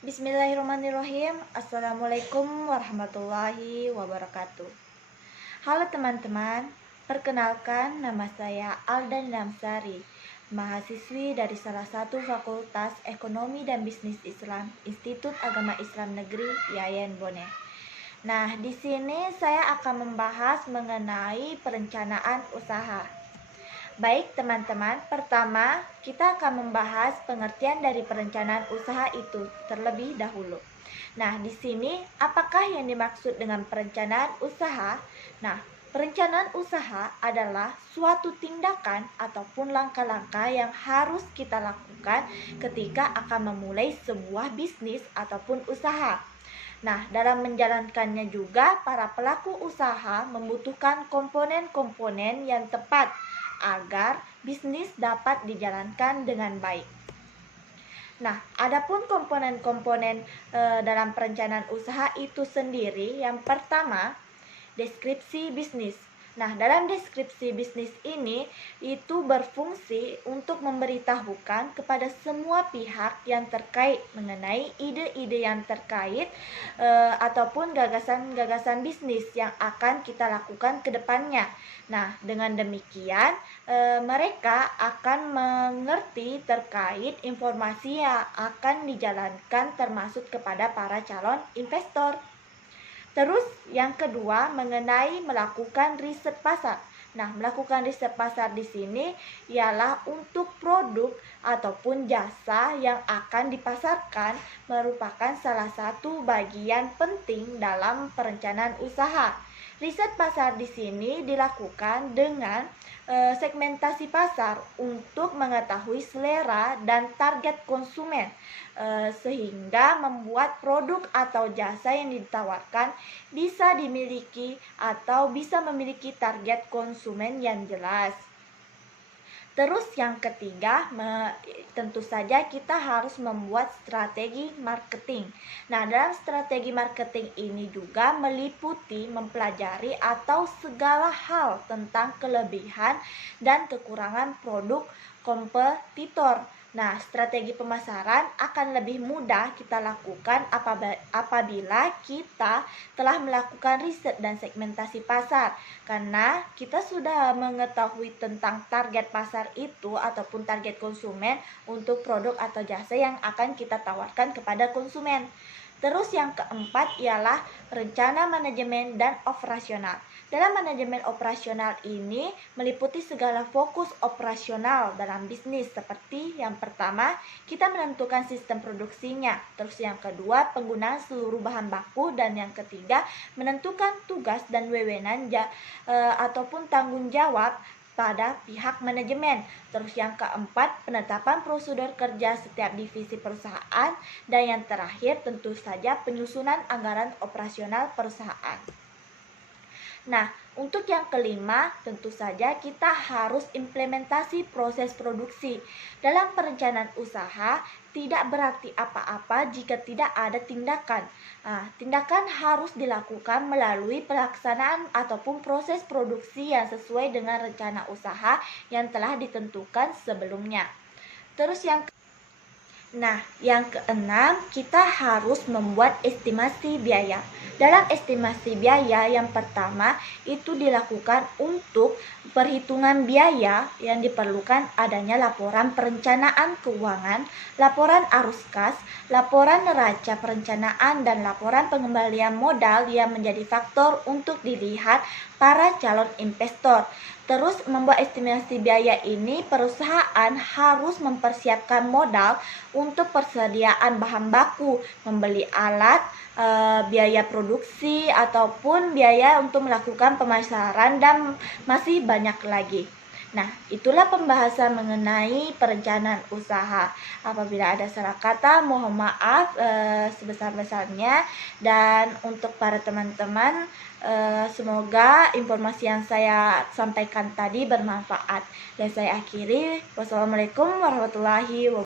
Bismillahirrahmanirrahim. Assalamualaikum warahmatullahi wabarakatuh. Halo teman-teman, perkenalkan nama saya Aldan Lamsari, mahasiswi dari salah satu Fakultas Ekonomi dan Bisnis Islam, Institut Agama Islam Negeri Yayan Bone. Nah, di sini saya akan membahas mengenai perencanaan usaha. Baik teman-teman, pertama kita akan membahas pengertian dari perencanaan usaha itu terlebih dahulu. Nah, di sini apakah yang dimaksud dengan perencanaan usaha? Nah, perencanaan usaha adalah suatu tindakan ataupun langkah-langkah yang harus kita lakukan ketika akan memulai sebuah bisnis ataupun usaha. Nah, dalam menjalankannya juga para pelaku usaha membutuhkan komponen-komponen yang tepat agar bisnis dapat dijalankan dengan baik. Nah, adapun komponen-komponen dalam perencanaan usaha itu sendiri, yang pertama, deskripsi bisnis. Nah, dalam deskripsi bisnis ini itu berfungsi untuk memberitahukan kepada semua pihak yang terkait mengenai ide-ide yang terkait ataupun gagasan-gagasan bisnis yang akan kita lakukan ke depannya. Nah, dengan demikian mereka akan mengerti terkait informasi yang akan dijalankan termasuk kepada para calon investor. Terus yang kedua mengenai melakukan riset pasar. Nah, melakukan riset pasar di sini ialah untuk produk ataupun jasa yang akan dipasarkan merupakan salah satu bagian penting dalam perencanaan usaha. Riset pasar di sini dilakukan dengan segmentasi pasar untuk mengetahui selera dan target konsumen, sehingga membuat produk atau jasa yang ditawarkan bisa dimiliki atau bisa memiliki target konsumen yang jelas. Terus yang ketiga, tentu saja kita harus membuat strategi marketing. Nah, dalam strategi marketing ini juga meliputi mempelajari atau segala hal tentang kelebihan dan kekurangan produk kompetitor. Nah, strategi pemasaran akan lebih mudah kita lakukan apabila kita telah melakukan riset dan segmentasi pasar, karena kita sudah mengetahui tentang target pasar itu ataupun target konsumen untuk produk atau jasa yang akan kita tawarkan kepada konsumen. Terus yang keempat ialah rencana manajemen dan operasional. Dalam manajemen operasional ini meliputi segala fokus operasional dalam bisnis, seperti yang pertama, kita menentukan sistem produksinya. Terus yang kedua, penggunaan seluruh bahan baku, dan yang ketiga, menentukan tugas dan wewenang ataupun tanggung jawab pada pihak manajemen. Terus yang keempat, penetapan prosedur kerja setiap divisi perusahaan, dan yang terakhir tentu saja penyusunan anggaran operasional perusahaan. Nah, untuk yang kelima, tentu saja kita harus implementasi proses produksi. Dalam perencanaan usaha, tidak berarti apa-apa jika tidak ada tindakan. Nah, tindakan harus dilakukan melalui pelaksanaan ataupun proses produksi yang sesuai dengan rencana usaha yang telah ditentukan sebelumnya. Terus yang keenam, kita harus membuat estimasi biaya. Dalam estimasi biaya, yang pertama itu dilakukan untuk perhitungan biaya yang diperlukan adanya laporan perencanaan keuangan, laporan arus kas, laporan neraca perencanaan, dan laporan pengembalian modal yang menjadi faktor untuk dilihat para calon investor. Terus membuat estimasi biaya ini, perusahaan harus mempersiapkan modal untuk persediaan bahan baku, membeli alat, biaya produksi, ataupun biaya untuk melakukan pemasaran, dan masih banyak lagi. Nah, itulah pembahasan mengenai perencanaan usaha. Apabila ada salah kata, mohon maaf sebesar-besarnya. Dan untuk para teman-teman, semoga informasi yang saya sampaikan tadi bermanfaat. Dan saya akhiri, wassalamualaikum warahmatullahi wabarakatuh.